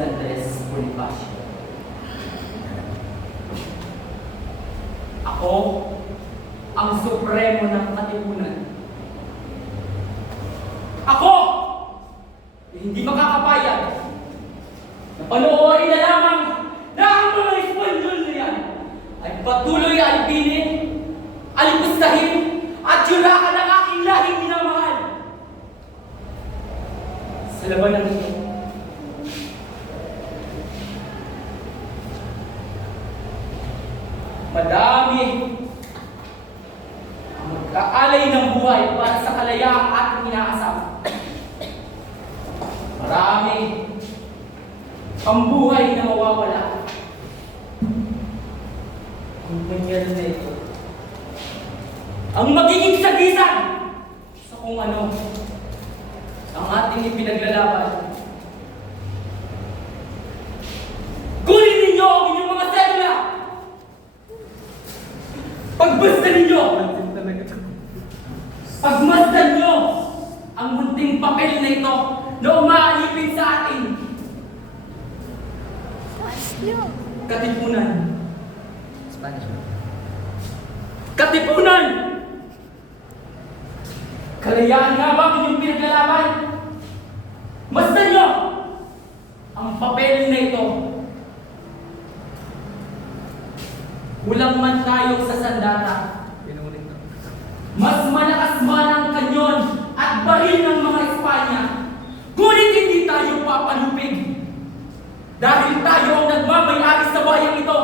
Andres Bonifacio. Ako ang supremo ng katipunan. Ako hindi makakapayag na panoorin na lamang na ang mga Espanyol na yan ay patuloy alipinin, alipustahin at yulakan ang aking lahing minamahal. Sa labanan nito, madami ang magkaalay ng buhay para sa kalayaang ating inaasam. Marami ang buhay na mawawala. Ang mangyari na ito ang magiging sagisan sa kung ano ang ating ipinaglalaban. Kunin ninyo ang inyong mga selula! Pagmasdan ninyo! Pagmasdan nyo ang munting papel na ito na umaalipin sa atin. Katipunan. Spanish. Katipunan! Kalayaan nga ba ang inyong pinaglalaban? Masdan nyo ang papel na ito. Kulang man tayo sa sandata. Mas malakas man ang kanyon at baril ng mga Espanya. Ngunit hindi tayo papalupig. Dahil tayo ang nagmamayari sa bayang ito.